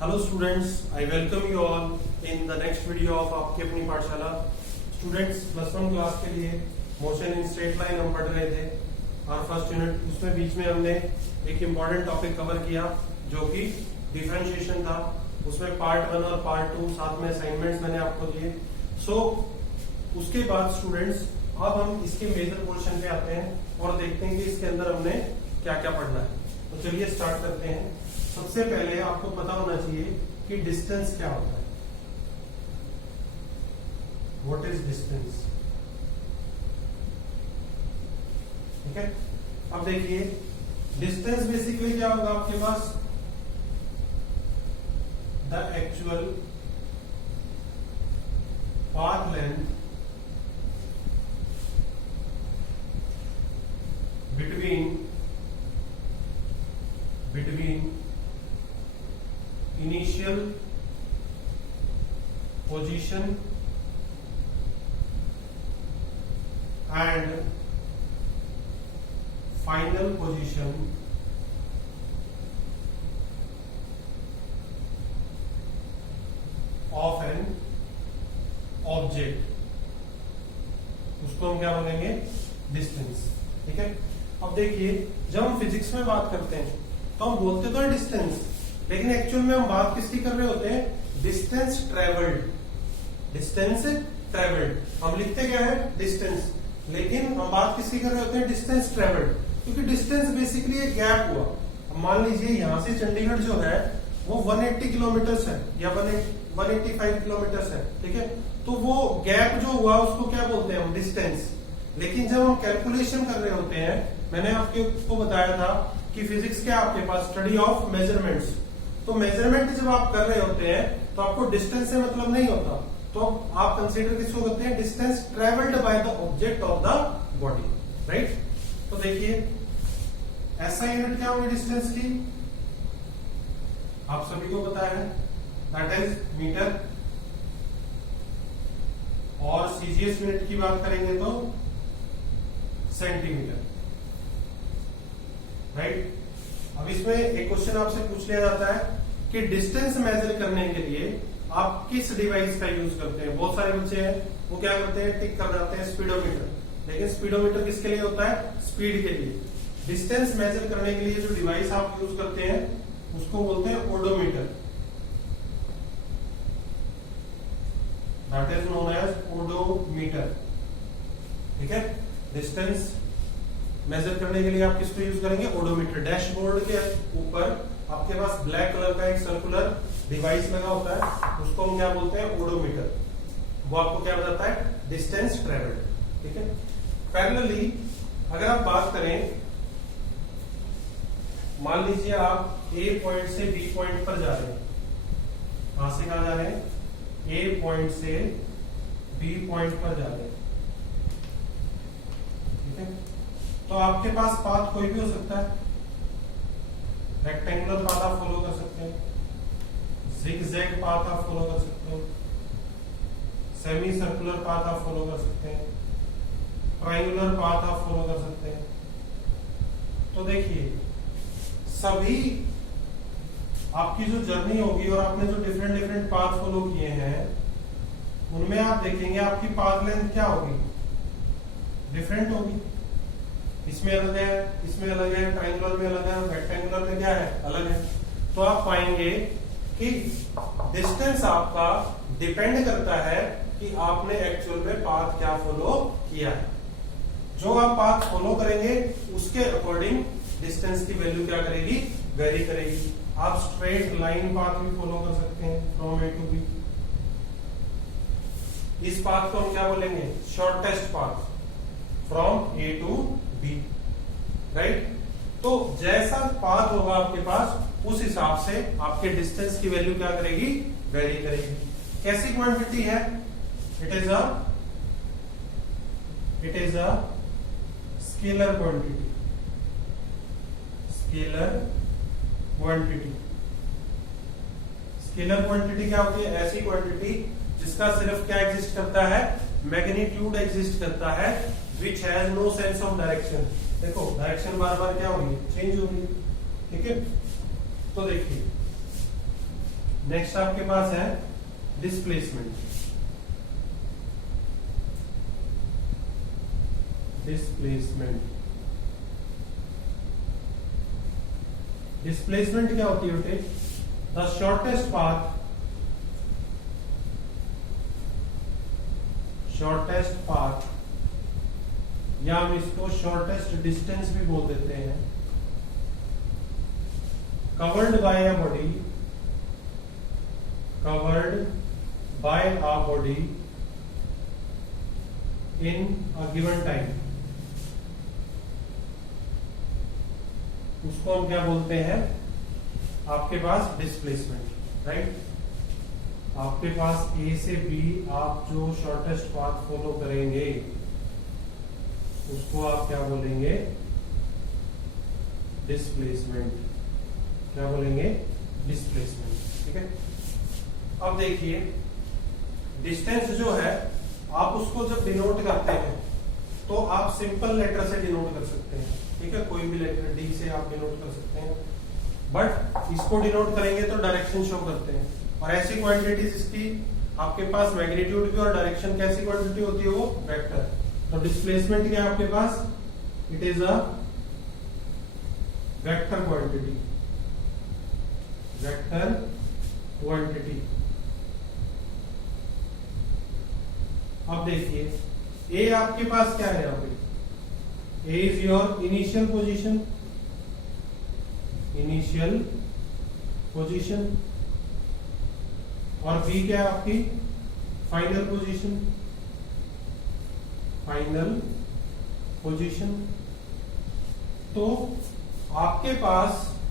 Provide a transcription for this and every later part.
Hello students, I welcome you all in the next video of आपकी अपनी पाठशाला। Students, plus one class के लिए मोशन इन स्ट्रेट लाइन हम पढ़ रहे थे और फर्स्ट यूनिट, उसमें बीच में हमने एक इम्पॉर्टेंट टॉपिक कवर किया जो कि डिफरेंशिएशन था। उसमें पार्ट 1 और पार्ट 2 साथ में असाइनमेंट्स मैंने आपको दिए। उसके बाद स्टूडेंट्स अब हम इसके मेजर पोर्शन पे आते हैं और देखते हैं कि इसके अंदर हमने क्या क्या पढ़ना है। तो चलिए स्टार्ट करते हैं। सबसे पहले आपको पता होना चाहिए कि डिस्टेंस क्या होता है। What is distance? ठीक है, अब देखिए डिस्टेंस बेसिकली क्या होगा आपके पास, the actual path length between initial position and final position of an object, उसको हम क्या बोलेंगे? डिस्टेंस। ठीक है, अब देखिए जब हम फिजिक्स में बात करते हैं तो हम बोलते तो है डिस्टेंस, लेकिन एक्चुअल में हम बात किसकी कर रहे होते हैं? Distance travelled. डिस्टेंस ट्रेवल्ड हम लिखते क्या है? डिस्टेंस, लेकिन हम बात किसकी कर रहे होते हैं? डिस्टेंस ट्रेवल्ड, क्योंकि डिस्टेंस बेसिकली एक गैप हुआ। अब मान लीजिए यहां से चंडीगढ़ जो है वो 180 किलोमीटर है या 185 किलोमीटर है। ठीक है, तो वो गैप जो हुआ उसको क्या बोलते हैं हम? डिस्टेंस। लेकिन जब हम कैलकुलेशन कर रहे होते हैं, मैंने आपको बताया था कि फिजिक्स क्या आपके पास स्टडी ऑफ मेजरमेंट्स, तो मेजरमेंट जब आप कर रहे होते हैं तो आपको डिस्टेंस से मतलब नहीं होता, तो आप कंसीडर किसको करते हैं? Distance travelled by the object of the body, right. तो देखिए ऐसा यूनिट क्या होगी डिस्टेंस की, आप सभी को पता है, दैट इज मीटर। और सीजीएस यूनिट की बात करेंगे तो सेंटीमीटर, राइट। अब इसमें एक क्वेश्चन आपसे पूछ लिया जाता है कि डिस्टेंस मेजर करने के लिए आप किस डिवाइस का यूज करते हैं। बहुत सारे बच्चे हैं वो क्या करते हैं? टिक कर जाते हैं स्पीडोमीटर, लेकिन स्पीडोमीटर किसके लिए होता है? स्पीड के लिए। डिस्टेंस मेजर करने के लिए जो डिवाइस आप यूज करते हैं उसको बोलते हैं odometer, that is known as odometer. ठीक है, डिस्टेंस मेजर करने के लिए आप किसको यूज करेंगे? ओडोमीटर। डैशबोर्ड के ऊपर आपके पास ब्लैक कलर का एक सर्कुलर डिवाइस लगा होता है, उसको हम क्या बोलते हैं? ओडोमीटर। वो आपको क्या बताता है? Distance travelled. ठीक है, पैरेलली अगर आप बात करें, मान लीजिए आप ए पॉइंट से बी पॉइंट पर जा रहे हैं। कहां से कहां जा रहे हैं? ए पॉइंट से बी पॉइंट पर जा रहे हैं। ठीक है, तो आपके पास पाथ कोई भी हो सकता है। रेक्टेंगुलर पाथ आप फॉलो कर सकते हैं, जिगजैग पाथ आप फॉलो कर सकते हैं, सेमी सर्कुलर पाथ आप फॉलो कर सकते हैं, ट्रायंगुलर पाथ आप फॉलो कर सकते हैं। तो देखिए सभी आपकी जो जर्नी होगी और आपने जो डिफरेंट पाथ फॉलो किए हैं उनमें आप देखेंगे आपकी पाथ लेंथ क्या होगी? डिफरेंट होगी। इसमें अलग है, इसमें अलग है, ट्रायंगुलर में अलग है, रेक्टेंगुलर में क्या है? अलग है। तो आप पाएंगे कि डिस्टेंस आपका डिपेंड करता है कि आपने एक्चुअल में पाथ क्या फॉलो किया है। जो आप पाथ फॉलो करेंगे उसके अकॉर्डिंग डिस्टेंस की वैल्यू क्या करेगी? वेरी करेगी। आप स्ट्रेट लाइन पाथ भी फॉलो कर सकते हैं फ्रॉम ए टू बी। इस पाथ को हम क्या बोलेंगे? Shortest path from A to B, right. तो जैसा पाथ होगा आपके पास उस हिसाब से आपके डिस्टेंस की वैल्यू क्या करेगी? वेरी करेगी। कैसी क्वांटिटी है? It is a scalar quantity. Scalar quantity scalar quantity क्या होती है? ऐसी क्वांटिटी जिसका सिर्फ क्या एग्जिस्ट करता है? मैग्नीट्यूड एग्जिस्ट करता है, which has no sense of direction. देखो डायरेक्शन बार बार क्या हो रही है? चेंज हो रही है। ठीक है, तो देखिए नेक्स्ट आपके पास है डिस्प्लेसमेंट। डिस्प्लेसमेंट क्या होती है बेटे? द शॉर्टेस्ट पाथ या हम इसको शॉर्टेस्ट डिस्टेंस भी बोल देते हैं, covered by a body in a given time, उसको हम क्या बोलते हैं? आपके पास डिस्प्लेसमेंट, राइट। आपके पास ए से बी आप जो शॉर्टेस्ट पाथ फॉलो करेंगे उसको आप क्या बोलेंगे? डिस्प्लेसमेंट। क्या बोलेंगे? डिस्प्लेसमेंट। ठीक है। अब देखिए डिस्टेंस जो है आप उसको जब डिनोट करते हैं तो आप सिंपल लेटर से डिनोट कर सकते हैं। ठीक है, कोई भी लेटर डी से आप डिनोट कर सकते हैं, बट इसको डिनोट करेंगे तो डायरेक्शन शो करते हैं। और ऐसी क्वांटिटीज इसकी आपके पास मैग्नीट्यूड की और डायरेक्शन कैसी क्वांटिटी होती है? वो वेक्टर। तो डिस्प्लेसमेंट क्या है आपके पास? It is a vector quantity. Vector quantity. अब देखिए ए आपके पास क्या है? यहाँ पे A is your initial position, और बी क्या है आपकी? Final position. तो आपके पास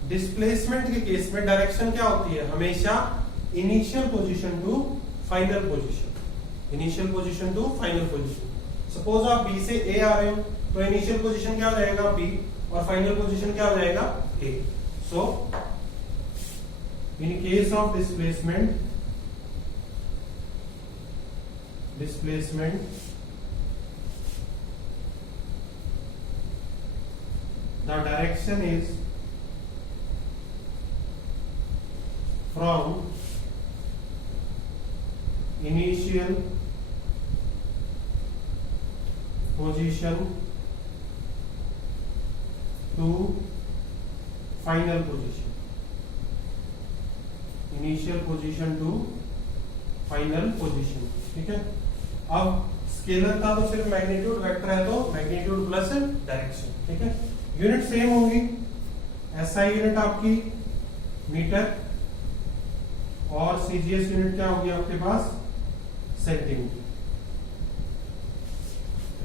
डिस्प्लेसमेंट के केस में डायरेक्शन क्या होती है? हमेशा initial position to final position. Suppose आप बी से ए आ रहे हो तो इनिशियल पोजीशन क्या हो जाएगा? बी, और फाइनल पोजीशन क्या हो जाएगा? A. So in case of displacement the direction is from initial position to final position। Initial position to final position. ठीक है। अब स्केलर का तो सिर्फ मैग्नीट्यूड, वेक्टर है तो मैग्नीट्यूड प्लस डायरेक्शन। ठीक है। यूनिट सेम होंगी। एसआई यूनिट आपकी मीटर और सीजीएस यूनिट क्या होगी आपके पास? Centimetre,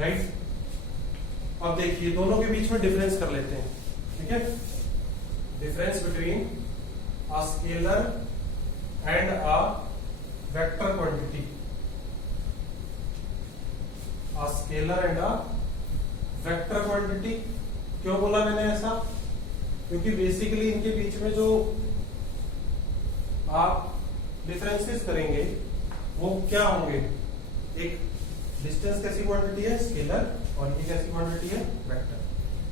right. अब देखिए दोनों के बीच में डिफरेंस कर लेते हैं। ठीक है। Difference between a scalar and a vector quantity. A scalar and a vector quantity. क्यों बोला मैंने ऐसा? क्योंकि बेसिकली इनके बीच में जो आप डिफरेंसेस करेंगे वो क्या होंगे? एक डिस्टेंस कैसी क्वांटिटी है? स्केलर, और ये कैसी क्वांटिटी है? वेक्टर।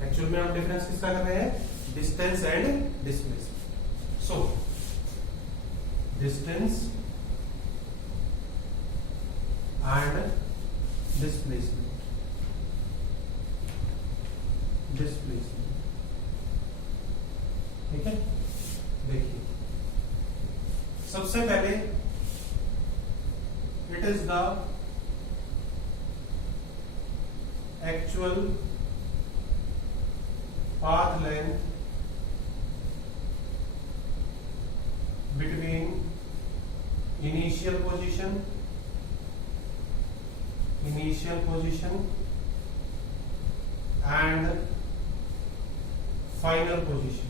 एक्चुअल में हम डिफरेंस किसका कर रहे हैं? Distance and displacement. So distance and displacement. ठीक है। देखिए सबसे पहले it is the actual path length between initial position and final position।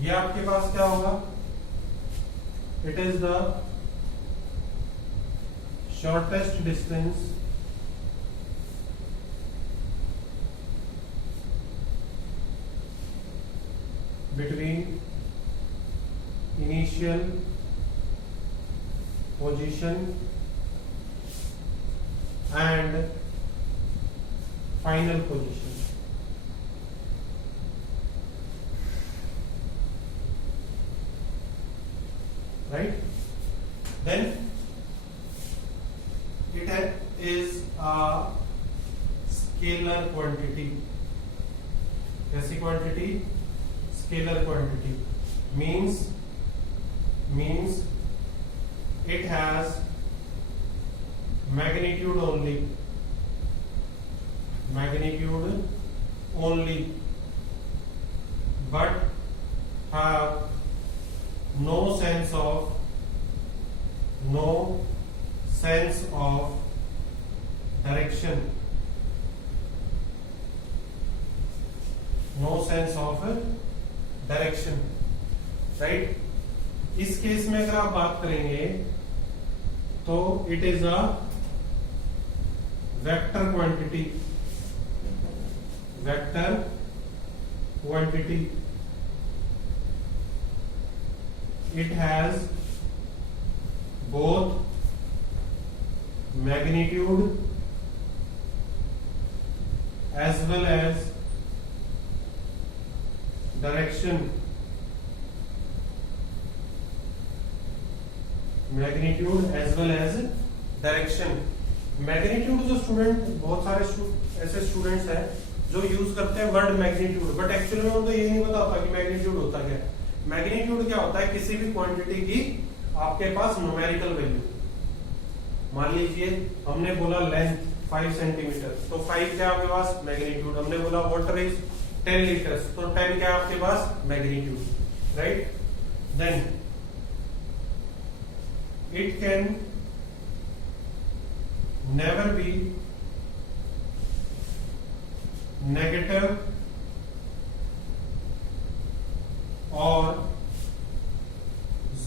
ये आपके पास क्या होगा? It is the shortest distance between initial position and final position। Right. Then it is a scalar quantity. कैसी quantity? Scalar quantity means it has magnitude only, but have no sense of direction, right. इस case में अगर आप बात करेंगे तो it is a vector quantity, it has both magnitude as well as direction, magnitude जो student, बहुत सारे ऐसे स्टूडेंट्स हैं जो यूज करते हैं वर्ड मैग्नीट्यूड, बट एक्चुअली में उनको ये नहीं पता होता कि मैग्नीट्यूड होता क्या है। मैग्नीट्यूड क्या होता है? किसी भी क्वांटिटी की आपके पास न्यूमेरिकल वैल्यू। मान लीजिए हमने बोला लेंथ 5 सेंटीमीटर, तो 5 क्या आपके पास? मैग्नीट्यूड। हमने बोला वाटर इज 10 लीटर्स, तो 10 क्या आपके पास? Magnitude, right. Then it can never be negative और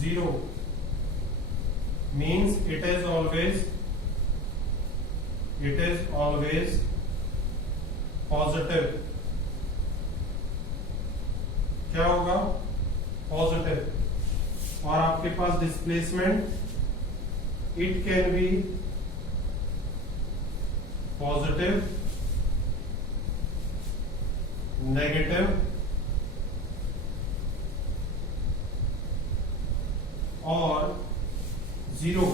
zero, means it is always positive। क्या होगा? पॉजिटिव। और आपके पास displacement it can be positive, negative और जीरो।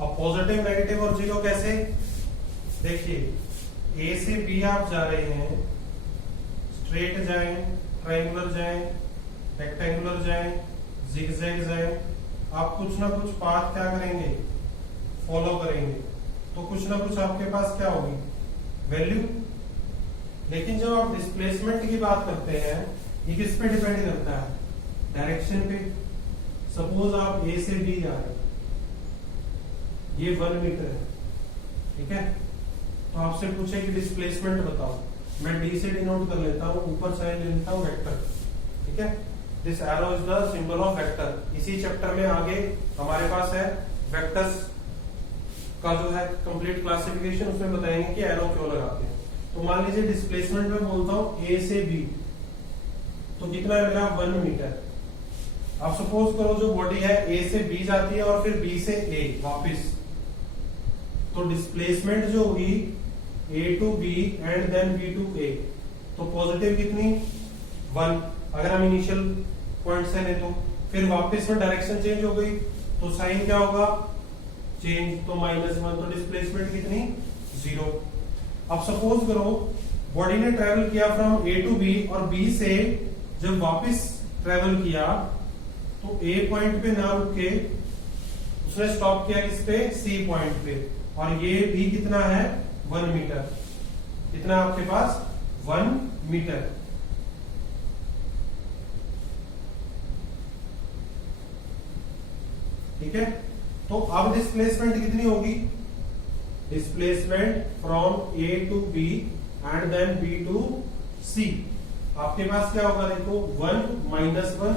अब पॉजिटिव, नेगेटिव और जीरो कैसे? देखिए, ए से बी आप जा रहे हैं, स्ट्रेट जाएं, ट्रायंगुलर जाएं, रेक्टेंगुलर जाएं, जिगजैग जाएं, आप कुछ ना कुछ पाथ क्या करेंगे? फॉलो करेंगे, तो कुछ ना कुछ आपके पास क्या होगी? वैल्यू। लेकिन जब आप डिस्प्लेसमेंट की बात करते हैं, ये किस पे डिपेंड करता है? डायरेक्शन पे। सपोज आप ए से बी जा रहे हैं, ये 1 मीटर है, ठीक है, तो आपसे पूछे कि डिस्प्लेसमेंट बताओ, मैं डी से डिनोट कर लेता हूं, ऊपर साइड ले लेता हूं वेक्टर, ठीक है। This arrow is the symbol of vector. इसी चैप्टर में आगे हमारे पास है वेक्टर्स का जो है कंप्लीट क्लासिफिकेशन, उसमें बताएंगे कि एरो क्यों लगाते हैं। तो मान लीजिए डिस्प्लेसमेंट में बोलता हूं ए से बी, तो कितना है मेरा? 1 मीटर। आप सपोज करो जो बॉडी है ए से बी जाती है और फिर बी से ए वापिस, तो डिस्प्लेसमेंट जो होगी A to B and then B to A, तो पॉजिटिव कितनी? 1 अगर हम इनिशियल पॉइंट से लें, तो फिर वापस में डायरेक्शन चेंज हो गई, तो साइन क्या होगा? चेंज, तो -1, तो डिस्प्लेसमेंट कितनी? 0। अब सपोज करो बॉडी ने ट्रेवल किया फ्रॉम ए टू बी, और बी से जब वापस ट्रेवल किया तो ए पॉइंट पे ना रुक के उसने स्टॉप किया किस पे? सी पॉइंट पे, और ये भी कितना है? 1 मीटर। कितना आपके पास? 1 मीटर। ठीक है, तो अब डिस्प्लेसमेंट कितनी होगी? Displacement from A to B and then B to C, आपके पास क्या होगा? देखो 1 -1,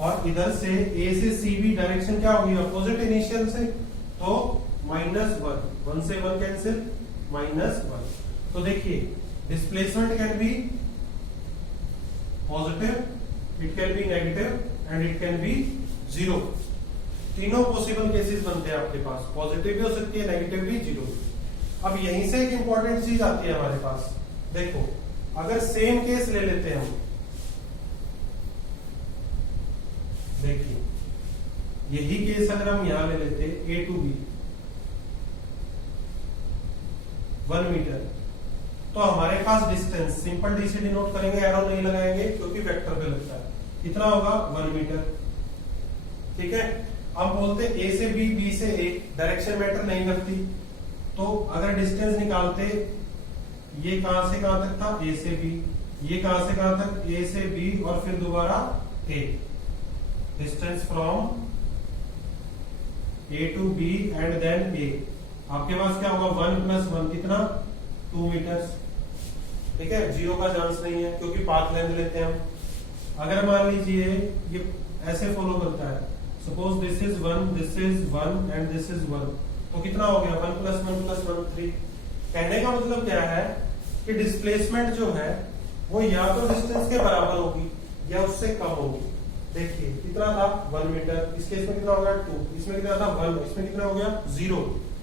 और इधर से ए से सी भी डायरेक्शन क्या होगी? अपोजिट इनिशियल से, तो -1, 1 से 1 कैंसिल, -1। तो देखिए displacement can be positive, it can B negative and it can B 0। तीनों पॉसिबल केसेस बनते हैं आपके पास, पॉजिटिव भी हो सकती है, नेगेटिव भी, 0। अब यहीं से एक इंपॉर्टेंट चीज आती है हमारे पास। देखो अगर सेम केस ले लेते हैं हम, देखिए यही केस अगर हम यहां ले लेते ए टू बी 1 मीटर, तो हमारे पास डिस्टेंस सिंपल डी से डिनोट करेंगे, एरो नहीं लगाएंगे क्योंकि वेक्टर पे लगता है। कितना होगा 1 मीटर। ठीक है, अब बोलते ए से बी, बी से ए, डायरेक्शन मैटर नहीं करती। तो अगर डिस्टेंस निकालते, ये कहां से कहां तक था, ए से बी, ये कहां से कहां तक, ए से बी और फिर दोबारा A, distance from A to B and then A. आपके पास क्या होगा 1 + 1 कितना 2 मीटर्स। ठीक है, जीरो का चांस नहीं है क्योंकि पाथ लेंथ लेते हैं हम। अगर मान लीजिए ये ऐसे फॉलो करता है, suppose this is 1 and this is 1, तो कितना हो गया 1 + 1 + 1 3। कहने का मतलब क्या है कि डिस्प्लेसमेंट जो है वो या तो डिस्टेंस के बराबर होगी या उससे कम होगी। देखिए कितना था 1 मीटर, इस केस में कितना हो गया 2, इसमें कितना था 1, इसमें कितना हो गया 0।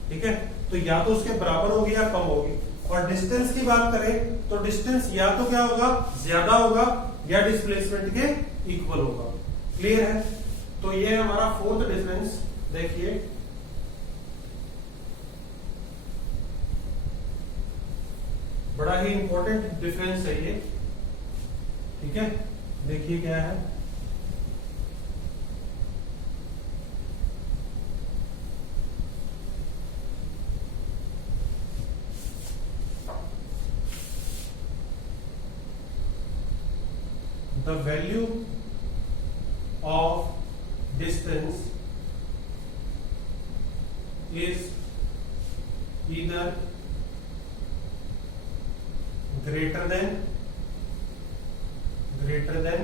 ठीक है, तो या तो उसके बराबर होगी या कम होगी। और डिस्टेंस की बात करें तो डिस्टेंस या तो क्या होगा ज्यादा होगा या डिस्प्लेसमेंट के इक्वल होगा। क्लियर है, तो ये हमारा फोर्थ डिफरेंस। देखिए बड़ा ही इंपॉर्टेंट डिफरेंस है ये। ठीक है, देखिए क्या है, the value of distance is either greater than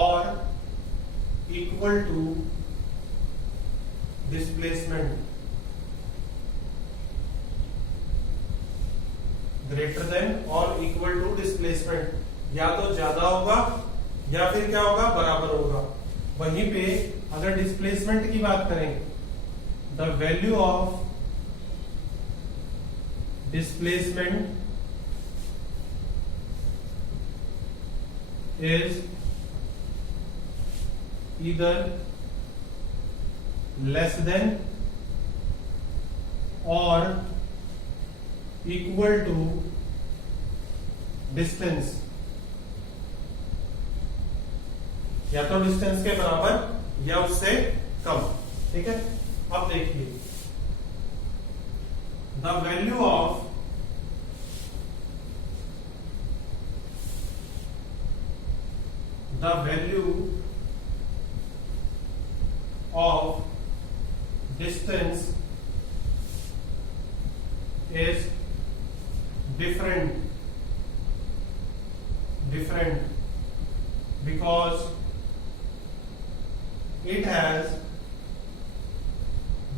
or equal to displacement, greater than or equal to displacement, या तो ज्यादा होगा या फिर क्या होगा बराबर होगा। वहीं पे अगर डिस्प्लेसमेंट की बात करें, the value of displacement is either less than और इक्वल टू डिस्टेंस, या तो डिस्टेंस के बराबर या उससे कम। ठीक है, अब देखिए the value of distance is different because it has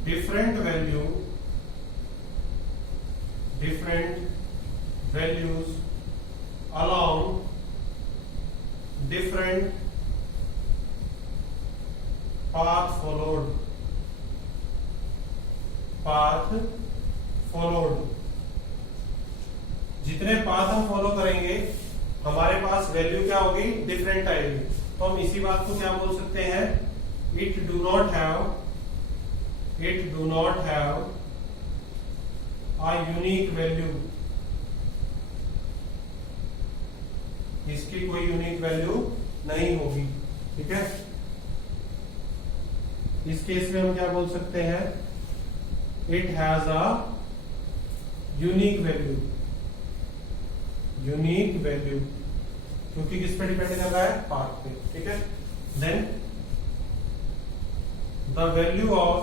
different values along different path followed। जितने पाथ हम फॉलो करेंगे हमारे पास वैल्यू क्या होगी डिफरेंट आएगी। तो हम इसी बात को क्या बोल सकते हैं, it do not have a unique value, इसकी कोई यूनिक वैल्यू नहीं होगी। ठीक है, इस केस में हम क्या बोल सकते हैं, it has a unique value, क्योंकि किस पे डिपेंड कर रहा है, पाथ पे। ठीक है, then the value of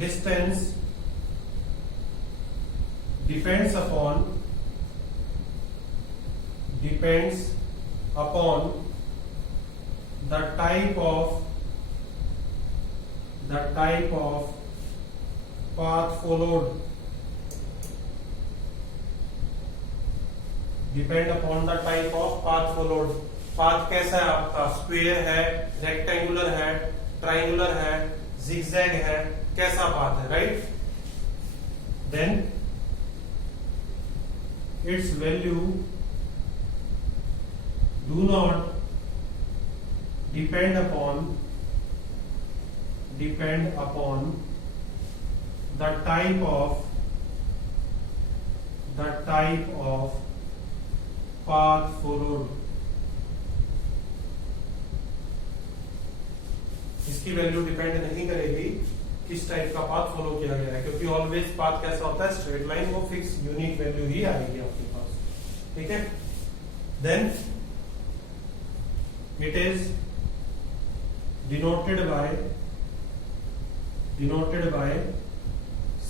distance depends upon the type of path followed, depend upon the type of path followed. Path कैसा है आपका, स्क्वायर है, रेक्टेंगुलर है, ट्राइंगुलर है, जिगजैग है, कैसा पाथ है, right. Then its value do not depend upon the type of path followed. इसकी वैल्यू डिपेंड नहीं करेगी किस टाइप का पाथ फॉलो किया गया है, क्योंकि ऑलवेज पाथ कैसा होता है, स्ट्रेट लाइन, वो फिक्स यूनिक वैल्यू ही आएगी आपके पास. ठीक है. Then it is denoted by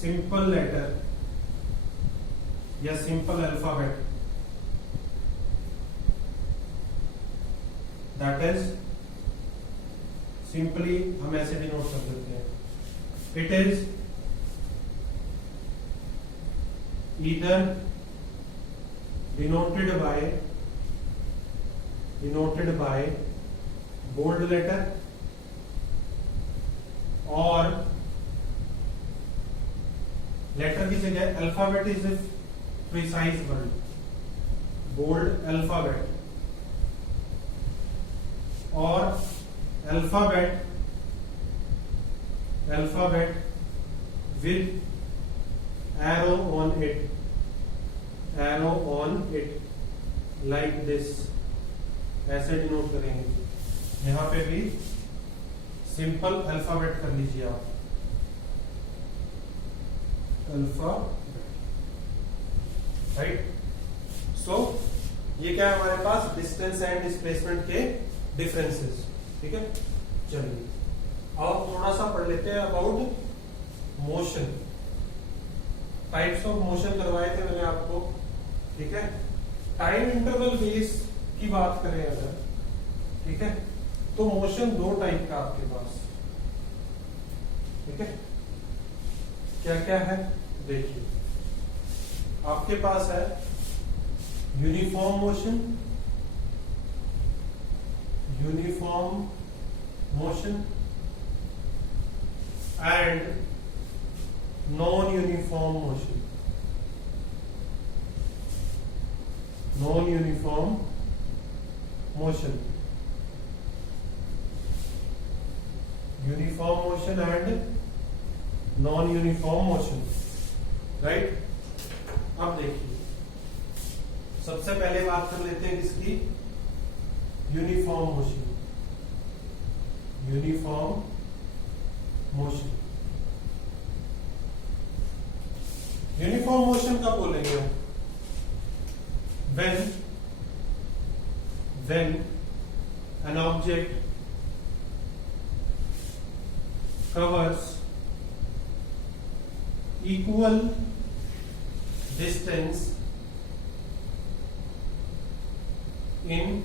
simple letter या simple alphabet, that is simply हम ऐसे डिनोट कर देते हैं. It is either denoted by bold letter और लेटर की जगह alphabet is a precise word. Bold alphabet और alphabet with arrow on it like this, ऐसे डिनोट करेंगे. यहां पे भी सिंपल अल्फाबेट कर लीजिए आप, अल्फाबेट. राइट. सो ये क्या है हमारे पास, डिस्टेंस एंड डिस्प्लेसमेंट के डिफरेंसेस. ठीक है. चलिए अब थोड़ा सा पढ़ लेते हैं about motion. Types of motion करवाए थे मैंने आपको. ठीक है. टाइम इंटरवल बेस की बात करें अगर, ठीक है, तो मोशन दो टाइप का आपके पास. ठीक है. क्या क्या है देखिए. आपके पास है uniform motion and non uniform motion. Uniform motion and non uniform motion. Right. अब देखिए सबसे पहले बात कर लेते हैं किसकी, यूनिफॉर्म मोशन. यूनिफॉर्म मोशन कब बोलेंगे, when an object covers equal distance in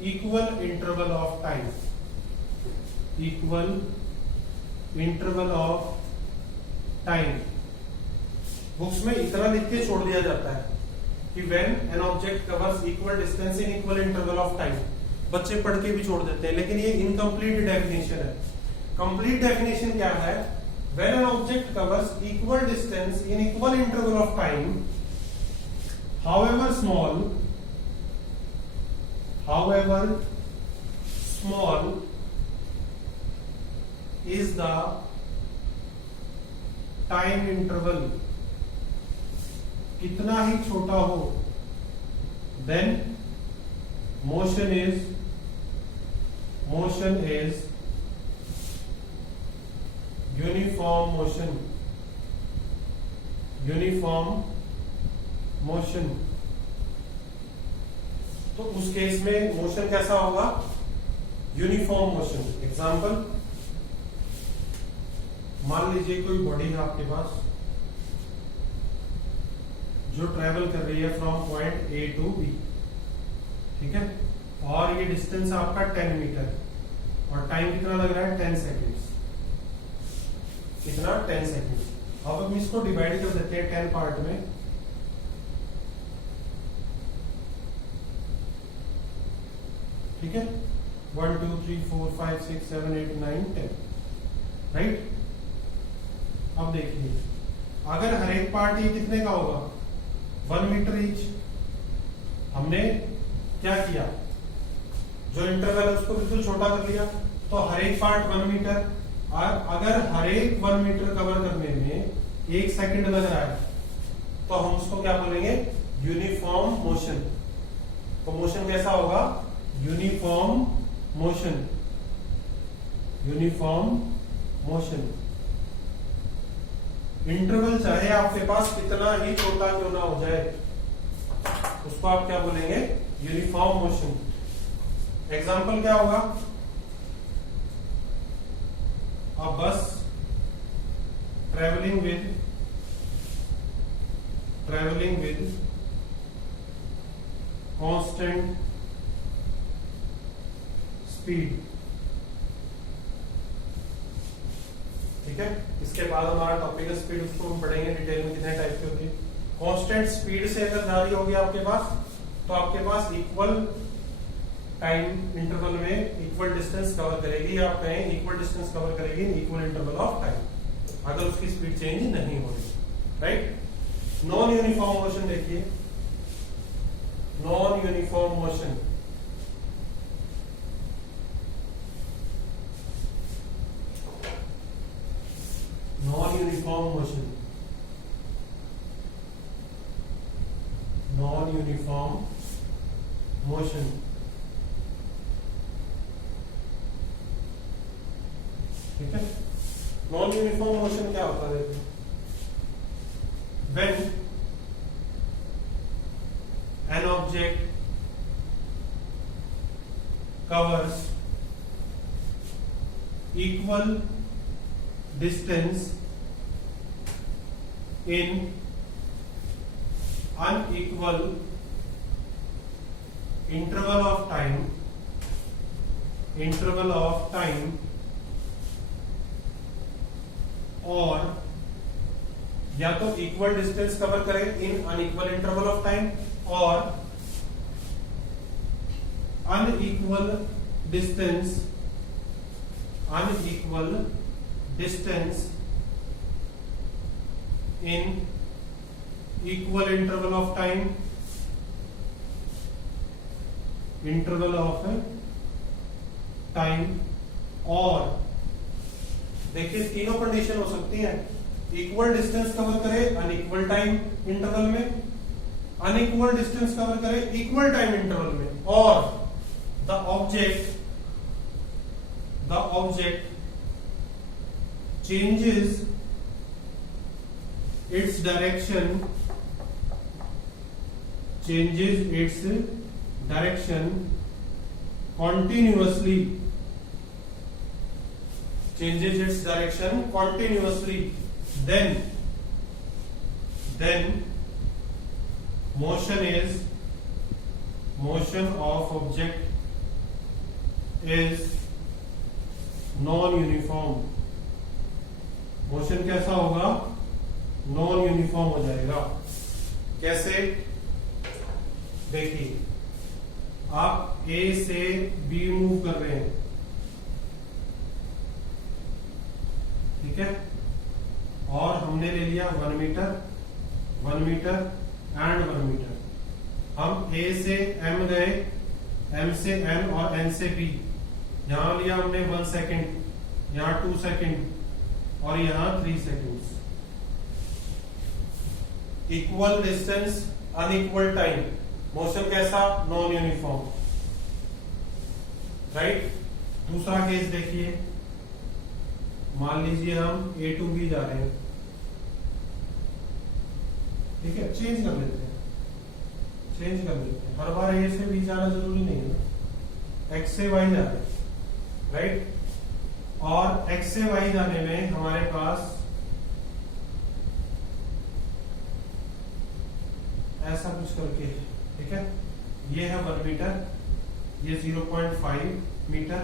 equal interval of time. Books में इतना लिख के छोड़ दिया जाता है कि when an object covers equal distance in equal interval of time. बच्चे पढ़ के भी छोड़ देते हैं, लेकिन ये इनकम्प्लीट डेफिनेशन है. कंप्लीट डेफिनेशन क्या है, when an object covers equal distance in equal interval of time, however small is the time interval, कितना ही छोटा हो, then motion is uniform motion. तो उस केस में मोशन कैसा होगा, यूनिफॉर्म मोशन. एग्जांपल, मान लीजिए कोई बॉडी है आपके पास जो ट्रेवल कर रही है from point A to B. ठीक है. और ये डिस्टेंस आपका 10 मीटर और टाइम कितना लग रहा है, 10 सेकेंड्स. कितना, 10 सेकेंड्स. अब हम इसको डिवाइड कर देते हैं 10 पार्ट में. ठीक है. 1 2 3 4 5 6 7 8 9 10. राइट. अब देखिए अगर हर एक पार्ट ये कितने का होगा, 1 मीटर ईच. हमने क्या किया, जो इंटरवल है उसको बिल्कुल छोटा कर लिया, तो हर एक पार्ट 1 मीटर, और अगर हर एक 1 मीटर कवर करने में 1 सेकंड लग रहा है तो हम उसको क्या बोलेंगे, यूनिफॉर्म मोशन। तो मोशन कैसा होगा, uniform motion, uniform motion. Interval चाहे आपके पास कितना ही छोटा क्यों ना हो जाए, उसको आप क्या बोलेंगे, यूनिफॉर्म मोशन। एग्जाम्पल क्या होगा, a bus traveling with constant speed। ठीक है, इसके बाद हमारा टॉपिक है स्पीड, उसको हम पढ़ेंगे डिटेल में कितने टाइप की होती है। कांस्टेंट स्पीड से अगर जा रही होगी आपके पास, तो आपके पास इक्वल टाइम इंटरवल में इक्वल डिस्टेंस कवर करेगी, या आप कहें इक्वल डिस्टेंस कवर करेगी इन इक्वल इंटरवल ऑफ टाइम, अगर उसकी स्पीड चेंज नहीं हो रही, राइट। नॉन यूनिफॉर्म मोशन देखिए, non uniform motion, non uniform motion, non uniform motion. ठीक है, नॉन यूनिफॉर्म मोशन क्या होता है, देखो, when an object covers equal distance in unequal interval of time, और या तो इक्वल डिस्टेंस कवर करे in unequal interval of time, और unequal distance in equal interval of time, और देखिए तीनों कंडीशन हो सकती हैं, इक्वल डिस्टेंस कवर करे अनइक्वल टाइम इंटरवल में, अनइक्वल डिस्टेंस कवर करे इक्वल टाइम इंटरवल में, और the object changes its direction continuously, then motion of object is non-uniform। Motion कैसा होगा, नॉन यूनिफॉर्म हो जाएगा। कैसे, देखिए आप ए से बी मूव कर रहे हैं, ठीक है, और हमने ले लिया 1 मीटर एंड 1 मीटर। हम ए से एम गए, एम से एन और एन से बी, यहां लिया हमने 1 सेकेंड, यहां 2 सेकेंड और यहां 3 seconds. Equal distance unequal time, motion कैसा, नॉन यूनिफॉर्म, राइट। दूसरा केस देखिए, मान लीजिए हम ए टू बी जा रहे हैं, ठीक है, चेंज कर लेते हैं, हर बार ए से बी जाना जरूरी नहीं है ना, एक्स से वाई जा रहे हैं, राइट। और एक्स से वाई जाने में हमारे पास ऐसा कुछ करके, ठीक है, ये है 1 मीटर, ये 0.5 मीटर,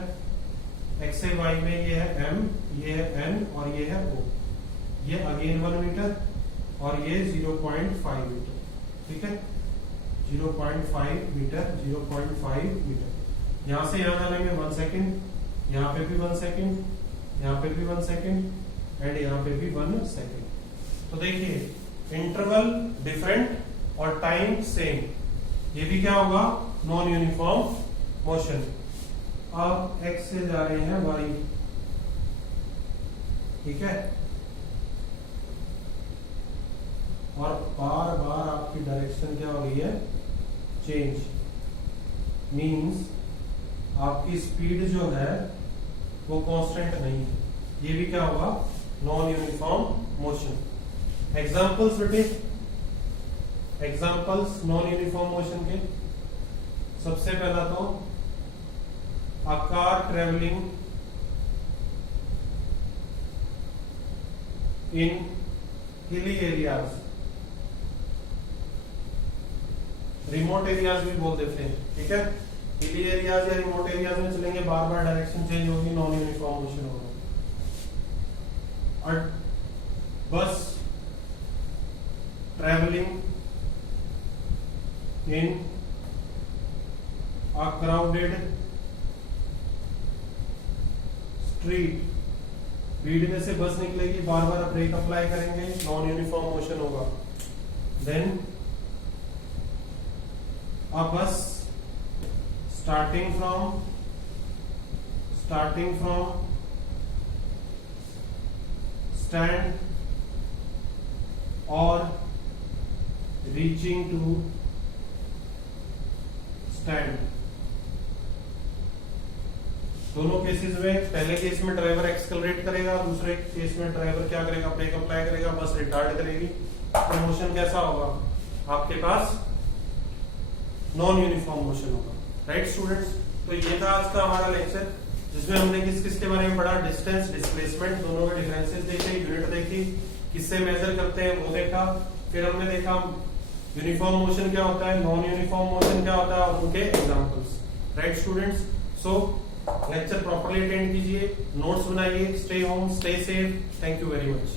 एक्स से वाई में ये है एम, ये है एन और ये है ओ, ये अगेन 1 मीटर और ये 0.5 मीटर, ठीक है, 0.5 मीटर। यहां से यहां जाने में 1 सेकेंड, यहां पे भी 1 सेकेंड, यहां पे भी 1 सेकेंड एंड यहां पे भी 1 सेकेंड। तो देखिए इंटरवल डिफरेंट और टाइम सेम, ये भी क्या होगा, नॉन यूनिफॉर्म मोशन। अब x से जा रहे हैं y, ठीक है, और बार बार आपकी डायरेक्शन क्या हो गई है, चेंज, मींस आपकी स्पीड जो है वो कांस्टेंट नहीं है, ये भी क्या होगा, नॉन यूनिफॉर्म मोशन। एग्जांपल्स बेटे, एग्जांपल्स नॉन यूनिफॉर्म मोशन के, सबसे पहला तो a car traveling in hilly areas, remote areas भी बोल देते हैं, ठीक है, हिली एरियाज या रिमोट एरियाज में चलेंगे, बार बार डायरेक्शन चेंज होगी, नॉन यूनिफॉर्म मोशन होगा। और bus travelling in a crowded street, भीड़ में से बस निकलेगी, बार बार ब्रेक अप्लाई करेंगे, नॉन यूनिफॉर्म मोशन होगा। Then a bus starting from stand or reaching to stand, दोनों केसेस में, पहले केस में ड्राइवर एक्सेलरेट करेगा, दूसरे केस में ड्राइवर क्या करेगा, ब्रेक अप्लाई करेगा, बस रिटार्ड करेगी, तो मोशन कैसा होगा, आपके पास नॉन यूनिफॉर्म मोशन होगा। राइट स्टूडेंट्स, तो ये था आज का हमारा लेक्चर, जिसमें हमने किस किस के बारे में पढ़ा, डिस्टेंस, डिस्प्लेसमेंट, दोनों के डिफरेंसेस देखे, यूनिट देखी, किससे मेजर करते हैं वो देखा, फिर हमने देखा यूनिफॉर्म मोशन क्या होता है, नॉन यूनिफॉर्म मोशन क्या होता है, और उनके एग्जांपल्स। राइट स्टूडेंट्स, सो लेक्चर प्रॉपर्ली अटेंड कीजिए, नोट्स बनाइए, stay home, stay safe, thank you very much.